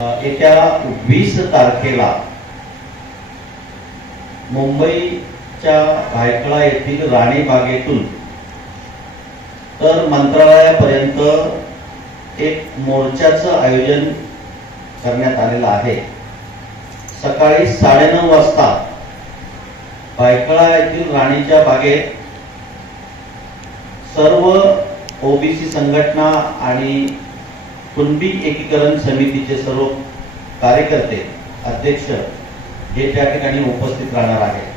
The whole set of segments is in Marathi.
येत्या 20 तारखेला मुंबईच्या भायखळा येथील राणी बागेतून तर मंत्रालयापर्यंत एक मोर्चाचं आयोजन करण्यात आलेलं आहे। सकाळी 9:30 वाजता भायखळा येथील राणीच्या बागेत सर्व ओबीसी संघटना आणि कुणबी एकीकरण समितीचे सर्व कार्यकर्ते अध्यक्ष हे त्या ठिकाणी उपस्थित राहणार आहेत।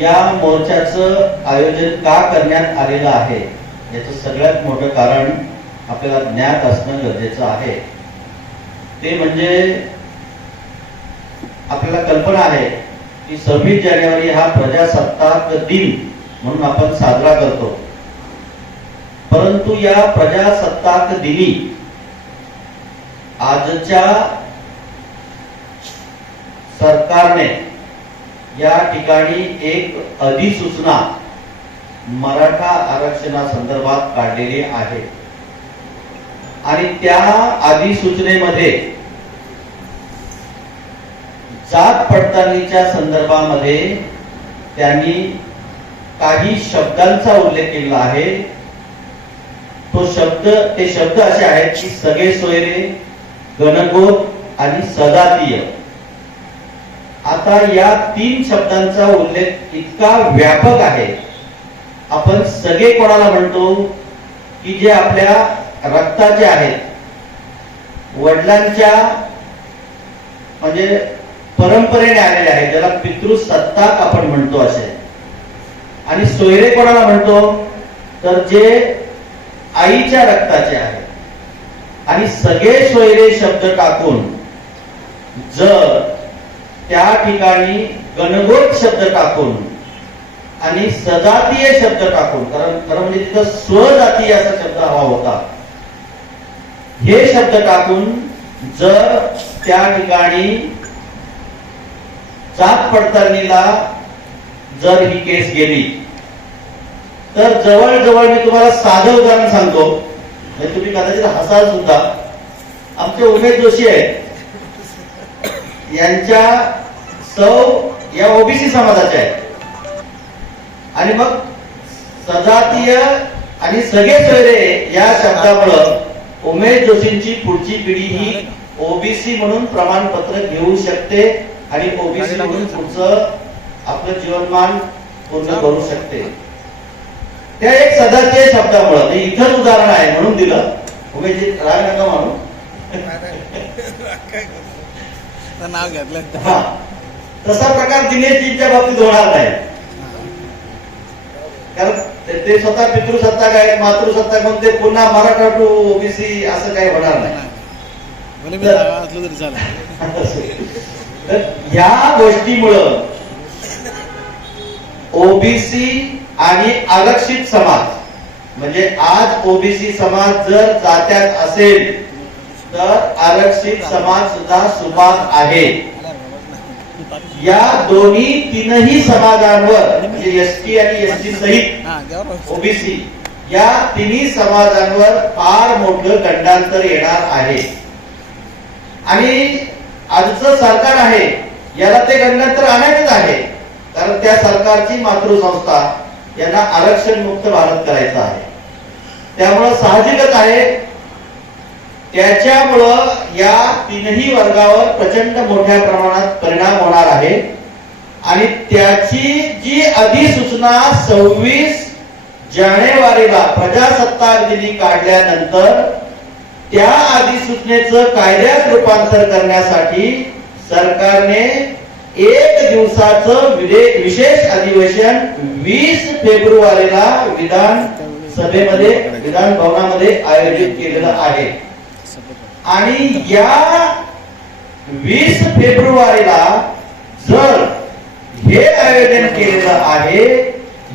या मोर्चाचं आयोजन का करण्यात आलेलं आहे याचं सगळ्यात मोठं कारण आपल्याला ज्ञात असणं गरजेचं आहे। ते म्हणजे आपल्याला कल्पना आहे की 26 जानेवारी हा प्रजासत्ताक दिन म्हणून आपण साजरा करतो, परंतु या प्रजासत्ताक दिनी आजच्या सरकारने या ठिकाणी एक अधिसूचना मराठा आरक्षणासंदर्भात काढलेली आहे आणि त्या अधिसूचनेमध्ये जात पडताळणीच्या संदर्भामध्ये त्यांनी काही शब्दांचा उल्लेख केला आहे। ते शब्द असे आहेत की सगळे सोयरे, गणगोत आणि सजातीय। आता या 3 शब्दांचा उल्लेख इतका व्यापक आहे। आपण सगळे कोणाला म्हणतो की जे आपल्या रक्ताचे आहेत, वडिलांच्या म्हणजे परंपरेने आलेले आहेत, ज्याला पितृसत्ताक आपण म्हणतो असे। आणि सोयरे कोणाला म्हणतो तर जे आईच्या रक्ताचे आहेत। आणि सगळे सोयरे शब्द टाकून जर त्या ठिकाणी गणगोत शब्द टाकून आणि सजातीय शब्द टाकून, कारण खरं म्हणजे तिथं स्वजातीय असा शब्द हवा होता, हे शब्द टाकून जर त्या ठिकाणी जात पडताळणीला जर ही केस गेली तर जवळजवळ मी तुम्हाला साधं उदाहरण सांगतो, म्हणजे तुम्ही कदाचित हसाल सुद्धा। आमचे उमेश जोशी आहेत, यांच्या सौ या ओबीसी समाजाच्या आहेत आणि मग सजातीय आणि सगळे सोयरे या शब्दामुळे उमेश जोशींची पुढची पिढी ही ओबीसी म्हणून प्रमाणपत्र घेऊ शकते आणि ओबीसी म्हणून पुढचं आपलं जीवनमान पूर्ण करू शकते। त्या एक सजातीय शब्दामुळे इथंच उदाहरण आहे म्हणून दिलं। उमेशजी राग नका म्हणू, नाव घेतलं तसा प्रकार दिनेशजींच्या बाबतीत होणार नाही, कारण ते स्वतः पितृसत्ताक आहेत, मातृसत्ताक म्हणून ते पुन्हा मराठा टू ओबीसी असं काही होणार नाही। तर ह्या गोष्टीमुळं ओबीसी आणि आरक्षित समाज, म्हणजे आज ओबीसी समाज जर जात्यात असेल तर आरक्षित समाज सुद्धा सुपात आहे। या दोन्ही 3ही समाजांवर म्हणजे एसटी आणि एसटी सहित ओबीसी या 3ही समाजांवर फार मोठं गंडांतर येणार आहे। आणि आजचं सरकार आहे याला ते गंडांतर आणायचंच आहे, कारण त्या सरकारची मातृसंस्था यांना आरक्षण मुक्त भारत करायचा आहे। त्यामुळे साहजिकच आहे त्याच्यामुळं या 3ही वर्गावर प्रचंड मोठ्या प्रमाणात परिणाम होणार आहे। आणि त्याची जी अधिसूचना 26 जानेवारीला प्रजासत्ताक दिनी काढल्यानंतर त्या अधिसूचनेचं कायद्यात रूपांतर करण्यासाठी सरकारने 1 दिवसाचं विशेष अधिवेशन 20 फेब्रुवारीला विधानसभेमध्ये विधान भवनामध्ये आयोजित केलेलं आहे। आणि या 20 फेब्रुवारीला जर हे आयोजन केलेलं आहे,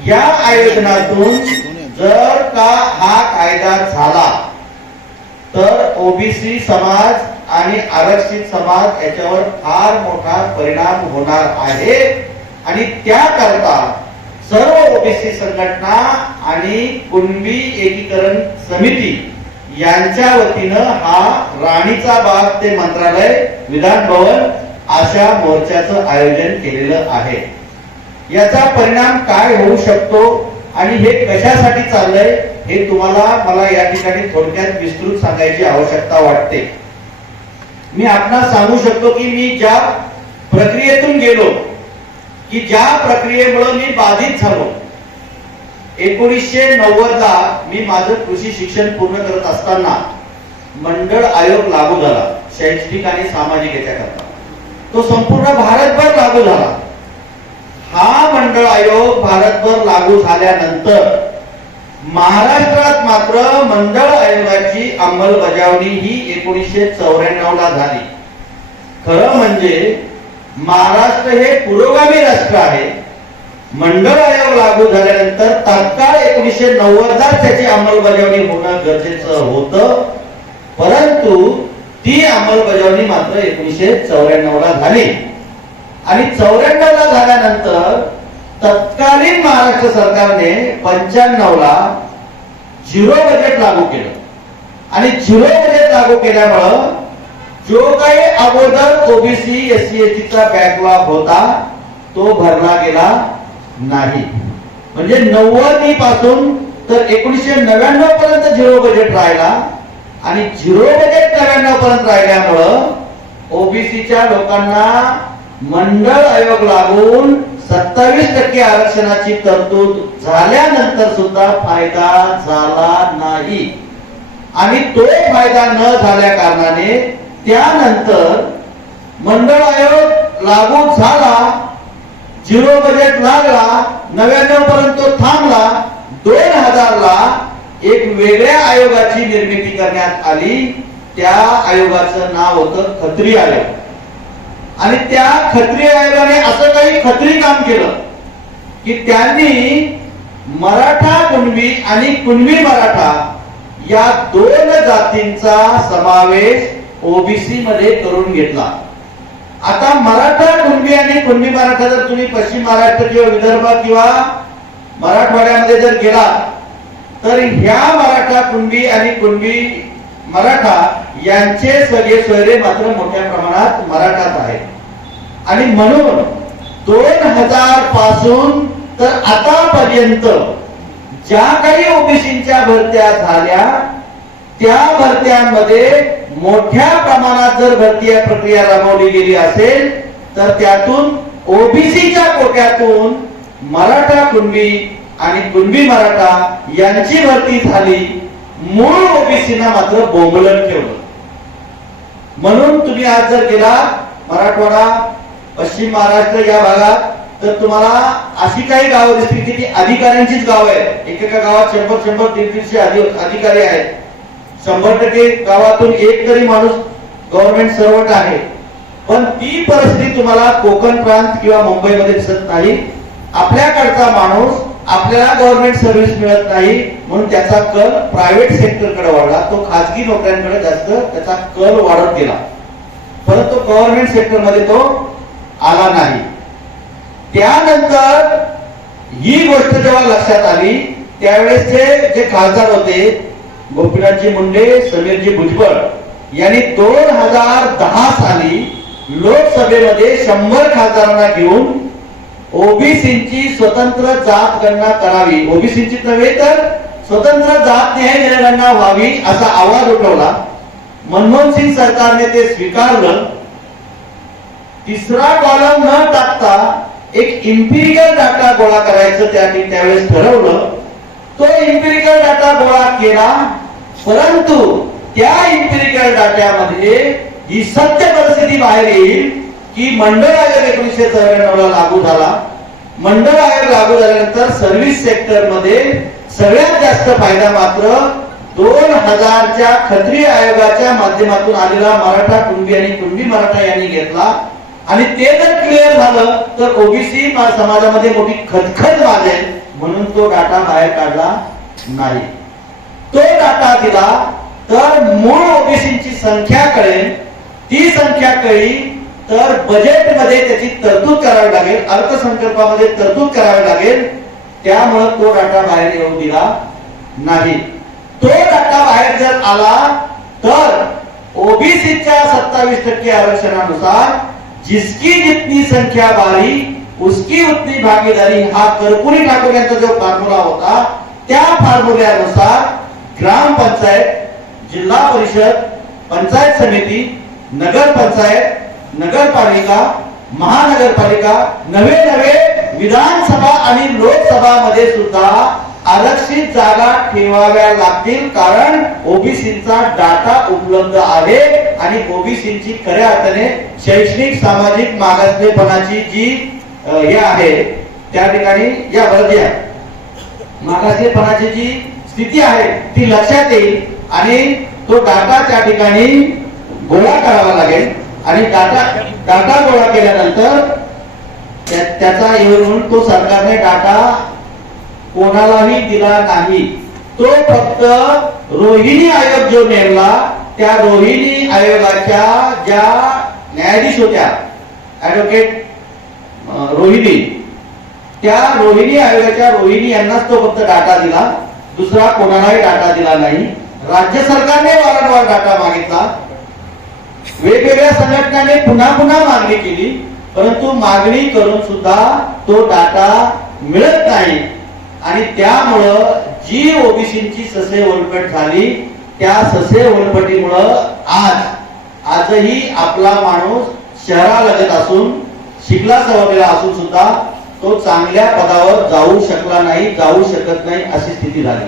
या आयोजनातून जर का हा कायदा झाला तर ओबीसी समाज आणि आरक्षित समाज याच्यावर फार मोठा परिणाम होणार आहे। आणि त्याकरता सर्व ओबीसी संघटना आणि कुणबी एकीकरण समिती यांच्या वतीनं हा राणीचा बाग ते मंत्रालय विधान भवन अशा मोर्चाचं आयोजन केलेलं आहे. याचा परिणाम काय होऊ शकतो आणि हे कशासाठी चाललंय हे तुम्हाला मला या ठिकाणी थोडक्यात विस्तृत सांगायची आवश्यकता वाटते. मी आपणास सांगू शकतो की मी ज्या प्रक्रियेतून गेलो, की ज्या प्रक्रियेमुळे मी बाधित झालो. 1990 ला मी माझं कृषी शिक्षण पूर्ण करत असताना मंडळ आयोग लागू झाला शैक्षणिक आणि सामाजिक याच्याकरता. तो संपूर्ण भारतभर लागू झाला. हा मंडळ आयोग भारतभर लागू झाल्यानंतर महाराष्ट्रात मात्र मंडळ आयोगाची अंमलबजावणी ही 1994 ला झाली. खरं म्हणजे महाराष्ट्र हे पुरोगामी राष्ट्र आहे. मंडळ आयोग लागू झाल्यानंतर तात्काळ 1990 ला त्याची अंमलबजावणी होणं गरजेचं होतं, परंतु ती अंमलबजावणी मात्र 1994 ला झाली. आणि 94 ला झाल्यानंतर तत्कालीन महाराष्ट्र सरकारने 95 ला झिरो बजेट लागू केलं. आणि झिरो बजेट लागू केल्यामुळं जो काही अगोदर ओबीसी एससी एसटी चा बॅकलॉग होता तो भरला गेला नाही. म्हणजे 90 पासून तर 1999 पर्यंत झिरो बजेट राहिला. आणि झिरो बजेट 99 पर्यंत राहिल्यामुळं ओबीसीच्या लोकांना मंडळ आयोग लागून 27% आरक्षणाची तरतूद झाल्यानंतर सुद्धा फायदा झाला नाही. आणि तो फायदा न झाल्या कारणाने त्यानंतर मंडळ आयोग लागू झाला, झिरो बजेट लागला, 99 पर्यंत तो थांबला. 2000 ला एक वेगळ्या आयोगाची निर्मिती करण्यात आली. त्या आयोगाचं नाव होतं खत्री आयोग. आणि त्या खत्री आयोगाने असं काही खत्री काम केलं की त्यांनी मराठा कुणबी आणि कुणबी मराठा या दोन जातींचा समावेश ओबीसी मध्ये करून घेतला. आता मराठा कुणबी आणि कुणबी मराठा जर तुम्ही पश्चिम महाराष्ट्र किंवा विदर्भ किंवा मराठवाड्यामध्ये जर गेला तर ह्या मराठा कुणबी आणि कुणबी मराठा यांचे सगळे सोयरे मात्र मोठ्या प्रमाणात मराठात आहेत. आणि म्हणून 2000 पासून तर आतापर्यंत ज्या काही ओबीसीच्या भरत्या झाल्या त्या भरत्यांमध्ये मोठ्या प्रमाणात जर भरती प्रक्रिया राबवली गेली असेल तर त्यातून ओबीसीच्या कोट्यातून मराठा कुणबी आणि कुणबी मराठा यांची भरती झाली. मूळ ओबीसीना मात्र बोंबलन ठेवलं. म्हणून तुम्ही आज जर गेला मराठवाडा पश्चिम महाराष्ट्र या भागात तर तुम्हाला अशी काही गावं दिसतील की ती अधिकाऱ्यांचीच गाव आहेत. एकेका गावात 100-100, 150 अधिकारी आहेत. 100% गावातून एक तरी माणूस गव्हर्नमेंट सर्वंट आहे. पण ती परिस्थिती तुम्हाला कोकण प्रांत किंवा मुंबईमध्ये दिसत नाही. आपल्याकडचा माणूस आपल्याला गव्हर्नमेंट सर्व्हिस मिळत नाही म्हणून त्याचा कल प्रायव्हेट सेक्टरकडे वाढला. तो खासगी नोकऱ्यांकडे जास्त त्याचा कल वाढत गेला, परंतु गव्हर्नमेंट सेक्टर मध्ये तो आला नाही. त्यानंतर ही गोष्ट जेव्हा लक्षात आली त्यावेळेसचे जे खासदार होते गोपीनाथजी मुंडे, समीरजी भुजबळ यांनी 2010 साली लोकसभेमध्ये 100 खासदारांना घेऊन ओबीसीची स्वतंत्र जात गणना करावी, ओबीसीची नव्हे तर स्वतंत्र जात न्याय जनगणना व्हावी असा आवाज उठवला. मनमोहन सिंग सरकारने ते स्वीकारलं. तिसरा कॉलम न टाकता एक इम्पिरिकल डाटा गोळा करायचं त्यावेळेस ठरवलं. तो इम्पिरिकल डाटा गोळा केला, परंतु त्या इम्पिरिकल डाट्यामध्ये ही सत्य परिस्थिती बाहेर येईल की मंडळ आयोग 1994 ला लागू झाला. मंडळ आयोग लागू झाल्यानंतर सर्व्हिस सेक्टर मध्ये सगळ्यात जास्त फायदा मात्र 2000च्या खत्री आयोगाच्या माध्यमातून आलेला मराठा कुणबी आणि कुणबी मराठा यांनी घेतला. आणि ते जर क्लिअर झालं तर ओबीसी समाजामध्ये मोठी खदखद वाजेल म्हणून तो डाटा बाहेर काढला नाही. तो डाटा दिला तर मूळ ओबीसीची संख्या कळेल. ती संख्या कळली तर बजेटमध्ये त्याची तरतूद करावी लागेल, अर्थसंकल्पामध्ये तरतूद करावी लागेल. त्यामुळे तो डाटा बाहेर येऊ दिला नाही. तो डाटा बाहेर जर आला तर ओबीसीच्या 27% आरक्षणानुसार जिसकी जितनी संख्या बारी उसकी उतनी भागीदारी हा कर्पुरी ठाकूर यांचा जो फॉर्म्युला होता त्या फॉर्म्युल्यानुसार ग्रामपंचायत, जिल्हा परिषद, पंचायत समिती, नगर पंचायत, नगरपालिका, महानगरपालिका, नवे विधानसभा आणि लोकसभा मध्ये सुद्धा आरक्षित जागा ठेवाव्या लागतील, कारण ओबीसीचा डाटा उपलब्ध आहे आणि ओबीसीची खऱ्या अर्थाने शैक्षणिक सामाजिक मागासलेपणाची जी हे आहे त्या ठिकाणी या वरद्या मागासलेपणाची जी स्थिती आहे ती लक्षात येईल आणि तो डाटा त्या ठिकाणी गोळा करावा लागेल आणि डाटा गोळा केल्यानंतर त्याचा येऊन तो सरकारने डाटा कोणालाही दिला नाही. तो फक्त रोहिणी आयोग जो नेमला त्या रोहिणी आयोगाच्या ज्या न्यायाधीश होत्या ऍडव्होकेट रोहिणी, त्या रोहिणी आयोगाच्या रोहिणी यांनाच तो फक्त डाटा दिला, दुसरा कोणालाही डाटा दिला नाही. राज्य सरकारने वारंवार डाटा मागितला, वेगवेगळ्या संघटनांनी पुन्हा मागणी केली, परंतु मागणी करून सुद्धा तो डाटा मिळत नाही आणि त्यामुळं जी ओबीसीची ससे ओलपट झाली त्या ससे ओलपटीमुळं आजही आपला माणूस शहरालगत असून शिकला सवरलेला असून सुद्धा तो चांगल्या पदावर जाऊ शकला नाही, जाऊ शकत नाही अशी स्थिती झाली.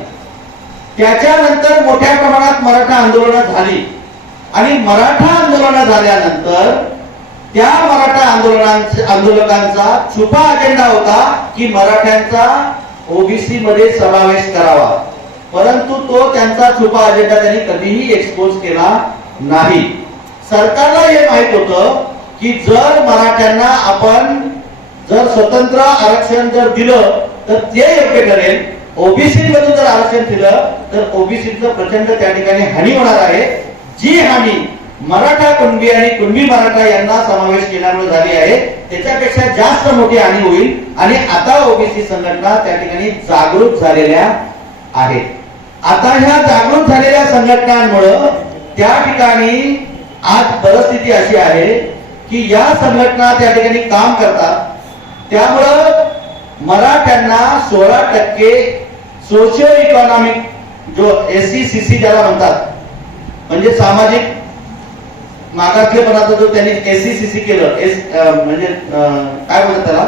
त्याच्यानंतर मोठ्या प्रमाणात मराठा आंदोलनं झाली आणि मराठा आंदोलनं झाल्यानंतर त्या मराठा आंदोलकांचा छुपा अजेंडा होता की मराठ्यांचा ओबीसी मध्ये समावेश करावा, परंतु तो त्यांचा छुपा अजेंडा त्यांनी कधीही एक्सपोज केला नाही. सरकारला हे माहित होतं की जर मराठ्यांना आपण जर स्वतंत्र आरक्षण जर दिलं तर ते योग्य ठरेल, ओबीसी मधून जर आरक्षण दिलं तर ओबीसीचं प्रचंड त्या ठिकाणी हानी होणार आहे. जी हानी मराठा कुणबी आणि कुणबी मराठा यांना समावेश केल्यामुळे झाली आहे त्याच्यापेक्षा जास्त मोठी हानी होईल आणि आता ओबीसी संघटना त्या ठिकाणी जागृत झालेल्या आहेत. आता ह्या जागृत झालेल्या संघटनांमुळे त्या ठिकाणी आज परिस्थिती अशी आहे की या संघटना त्या ठिकाणी काम करतात, त्यामुळं मराठ्यांना 16% सोशिओ इकॉनॉमिक जो एससीसीसी ज्याला म्हणतात म्हणजे सामाजिक मागासलेपणाचा जो त्यांनी एससीसीसी केलं म्हणजे काय बोलतात त्याला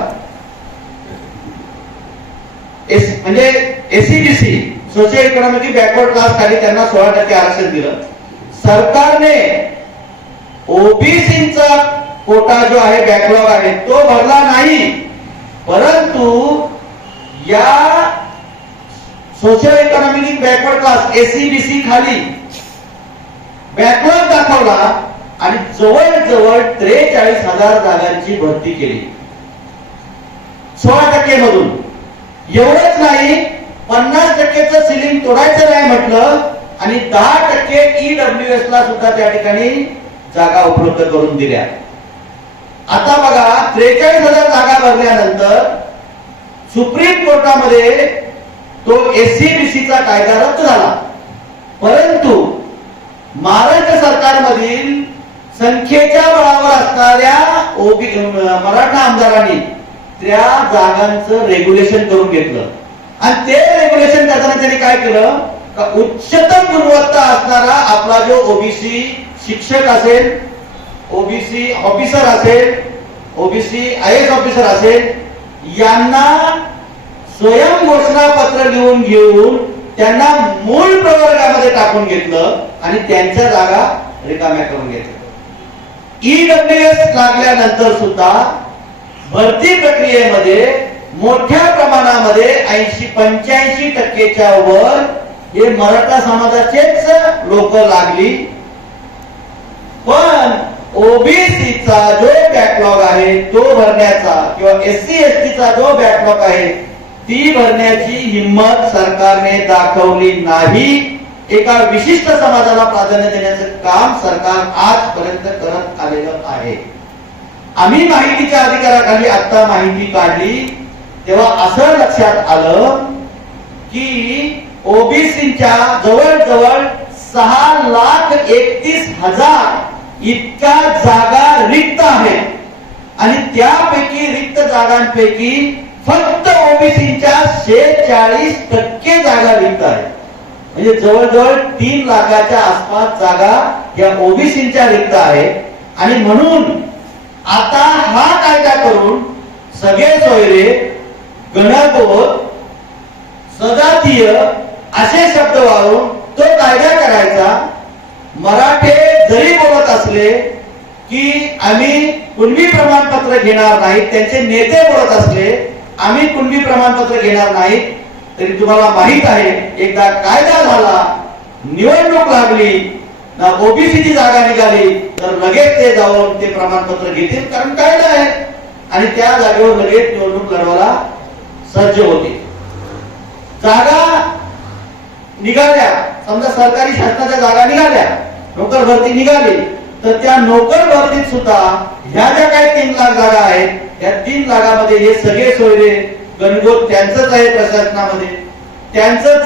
म्हणजे SCBC socio economic backward class खाली त्यांना 16% आरक्षण दिलं. सरकारने ओबीसीचा कोटा जो आहे बॅकलॉग आहे तो भरला नाही, परंतु या socio economic backward class SCBC खाली बॅकलॉग दाखवला आणि जवळजवळ 43,000 जागांची भरती केली 16% मधून. एवढंच नाही, 50%चं सिलिंग तोडायचं नाही म्हटलं आणि 10% ईडब्ल्यूएस ला सुद्धा त्या ठिकाणी जागा उपलब्ध करून दिल्या. आता बघा 43,000 जागा भरल्यानंतर सुप्रीम कोर्टामध्ये तो एससीबीसीचा कायदा रद्द झाला, परंतु महाराष्ट्र सरकारमधील संख्येच्या बळावर असणाऱ्या मराठा आमदारांनी त्या जागांचं रेग्युलेशन करून घेतलं आणि ते रेग्युलेशन करताना त्यांनी काय केलं का उच्चतम गुणवत्ता असणारा आपला जो ओबीसी शिक्षक असेल, ओबीसी ऑफिसर असेल, ओबीसी आयएएस ऑफिसर असेल यांना स्वयं घोषणा पत्र लिहून घेऊन त्यांना मूळ प्रवर्गामध्ये टाकून घेतलं आणि त्यांच्या जागा रिकाम्या करून घेतल्या. ईडब्ल्यूएस लागल्यानंतर सुद्धा भरती प्रक्रियेमध्ये मोठ्या प्रमाणामध्ये 85% वर हे मराठा समाजाचेच लोक लागली, पण ओबीसीचा जो बॅकलॉग आहे तो भरण्याचा किंवा एससी एसटीचा जो बॅकलॉग आहे ती भरण्याची हिम्मत सरकारने दाखवली नाही. एका विशिष्ट समाजाला प्राधान्य देण्याचं काम सरकार आजपर्यंत करत आलेलं आहे. आम्ही माहितीच्या अधिकाराखाली आता माहिती काढली तेव्हा असं लक्षात आलं की ओबीसीच्या जवळजवळ 6,31,000 इतक्या जागा रिक्त आहेत आणि त्यापैकी रिक्त जागांपैकी फक्त ओबीसीच्या 46% जागा रिक्त आहेत. म्हणजे जवळजवळ 3 लाखाच्या आसपास जागा या ओबीसीच्या रिक्त आहेत. आणि म्हणून आता हा कायदा करून सगळे सोयरे, गणगोत, सजातीय असे शब्द वापरून तो कायदा करायचा. मराठे जरी बोलत असले की आम्ही कुणबी प्रमाणपत्र घेणार नाही, त्यांचे नेते बोलत असले आम्ही कुणबी प्रमाणपत्र घेणार नाही, तरी तुम्हाला माहित आहे एकदा कायदा झाला, निवडणूक लागली ना, ओबीसीची जागा निघाली तर लगेच ते जाऊन ते प्रमाणपत्र घेतील, कारण कायदा आहे आणि त्या जागेवर लगेच निवडणूक लढवायला सज्ज होते. जागा निघाल्या, समजा सरकारी शासनाच्या जागा निघाल्या, नोकर भरती निघाली, तर त्या नोकर भरतीत सुद्धा ह्या ज्या काही 3 लाख जागा आहेत या 3 लाखामध्ये हे सगळे सोयरे गणगोत त्यांचंच आहे, प्रशासनामध्ये त्यांचंच,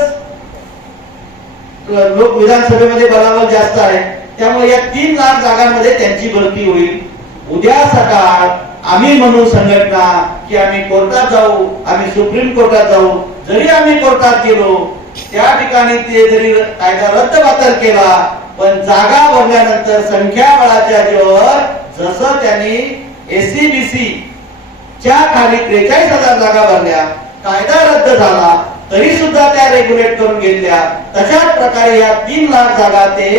लोक विधानसभेमध्ये बलाबल जास्त आहे, त्यामुळे या 3 लाख जागांमध्ये त्यांची भरती होईल. उद्या सकाळ आम्ही म्हणू संघटना की आम्ही कोर्टात जाऊ, आम्ही सुप्रीम कोर्टात जाऊ, जरी आम्ही कोर्टात गेलो त्या ठिकाणी ते जरी कायदा रद्दबातल केला, पण जागा भरल्यानंतर संख्याबळाच्या जोरावर जसं त्यांनी एससीबीसी च्या खाली 43,000 जागा भरल्या, कायदा रद्द झाला तरी सुद्धा त्या रेग्युलेट करून घेतल्या, तशाच प्रकारे या 3 लाख जागा ते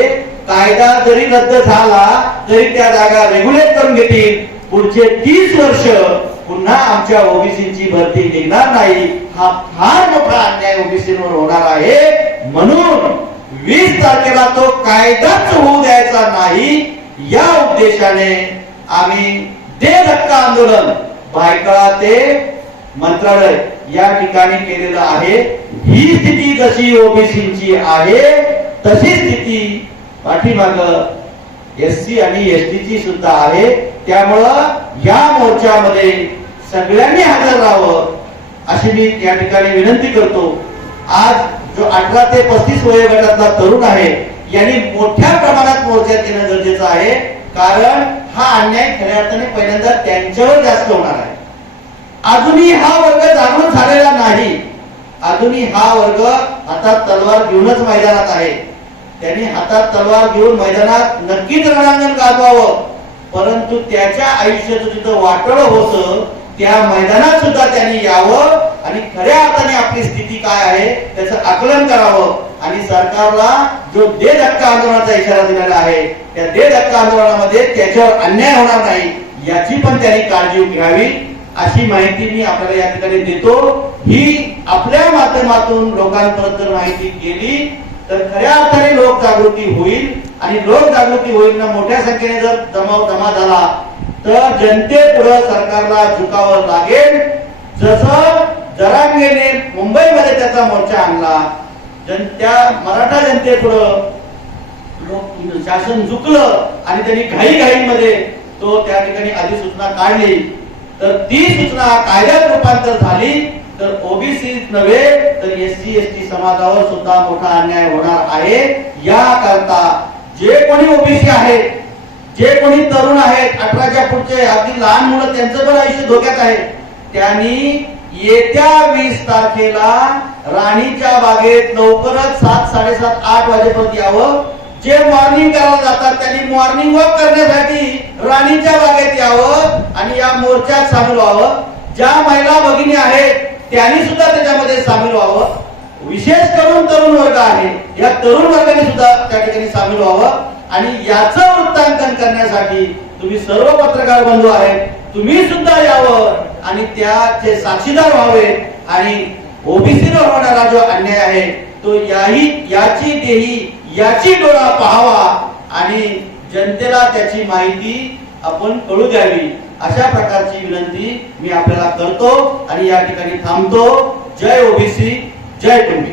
कायदा जरी रद्द झाला तरी त्या जागा रेग्युलेट करून घेतील. पुढचे 30 वर्ष पुन्हा आमच्या ओबीसीची भरती निघणार नाही. हा फार मोठा अन्याय ओबीसीवर होणार आहे. म्हणून 20 तारखेला तो कायदाच होऊ द्यायचा नाही, या उद्देशाने आम्ही दे धक्का आंदोलन भायखळा ते मंत्रालय या ठिकाणी केलेलं आहे. ही स्थिती जशी ओबीसीची आहे तशी स्थिती पाठीमाग एससी आणि एसटीची सुद्धा आहे. त्यामुळं या मोर्चामध्ये सगळ्यांनी हजर राहावं अशी मी या ठिकाणी विनंती करतो. आज जो 18 ते 35 वयोगटातला तरुण आहे यांनी मोठ्या प्रमाणात मोर्चात येणं गरजेचं आहे, कारण हा अन्याय खऱ्या अर्थाने पहिल्यांदा त्यांच्यावर जास्त होणार आहे. अजूनही हा वर्ग जागृत झालेला नाही. अजूनही हा वर्ग हातात तलवार घेऊनच मैदानात आहे. त्यांनी हातात तलवार घेऊन मैदानात नक्कीच रणांगण गाजवावं, परंतु त्याच्या आयुष्याचं जिथं वाटोळं होतं त्या मैदानात सुद्धा त्यांनी यावं आणि खऱ्या अर्थाने आपली स्थिती काय आहे त्याचं आकलन करावं. आणि सरकारला जो दे धक्का आंदोलनाचा इशारा दिलेला आहे त्या दे धक्का आंदोलनामध्ये त्याच्यावर अन्याय होणार नाही याची पण त्यांनी काळजी घ्यावी, अशी माहिती मी आपल्याला या ठिकाणी देतो. ही आपल्या माध्यमातून लोकांपर्यंत माहिती गेली तर खऱ्या अर्थाने लोक जागृती होईल आणि लोक जागृती होईल ना, मोठ्या संख्येने जर जमा झाला तर जनतेपुढे सरकारला झुकावं लागेल. जसं जरांगेने मुंबईमध्ये त्याचा मोर्चा आणला, त्या मराठा जनतेपुढं शासन झुकलं आणि त्यांनी घाईघाईमध्ये तो त्या ठिकाणी अधिसूचना काढली, तर ती सूचना कायद्यात रूपांतर झाली तर ओबीसी नव्हे तर एससी एसटी समाजावर सुद्धा मोठा अन्याय होणार आहे. याकरता जे कोणी ओबीसी आहेत, जे कोणी तरुण आहेत, 18च्या पुढचे अगदी लहान मुलं त्यांचं पण आयुष्य धोक्यात आहे, त्यांनी येत्या 20 तारखेला राणीच्या बागेत लवकरच 7, 7:30, 8 वाजेपर्यंत यावं. जे मॉर्निंग करायला जातात त्यांनी मॉर्निंग वॉक करण्यासाठी राणीच्या बागेत यावं आणि या मोर्चात सामील व्हावं. ज्या महिला भगिनी आहेत त्यांनी सुद्धा त्याच्यामध्ये सामील व्हावं. विशेष करून तरुण वर्ग आहे, या तरुण वर्गाने सुद्धा त्या ठिकाणी सामील व्हावं. आणि याचं वृत्तांकन करण्यासाठी तुम्ही सर्व पत्रकार बंधू आहेत, तुम्ही सुद्धा यावं आणि त्याचे साक्षीदार व्हावे आणि ओबीसीवर होणारा जो अन्याय आहे तो याची देही याची डोळा पाहावा आणि जनतेला त्याची माहिती आपण कळू द्यावी, अशा प्रकारची विनंती मी आपल्याला करतो आणि या ठिकाणी थांबतो. जय ओबीसी, जय कुणबी.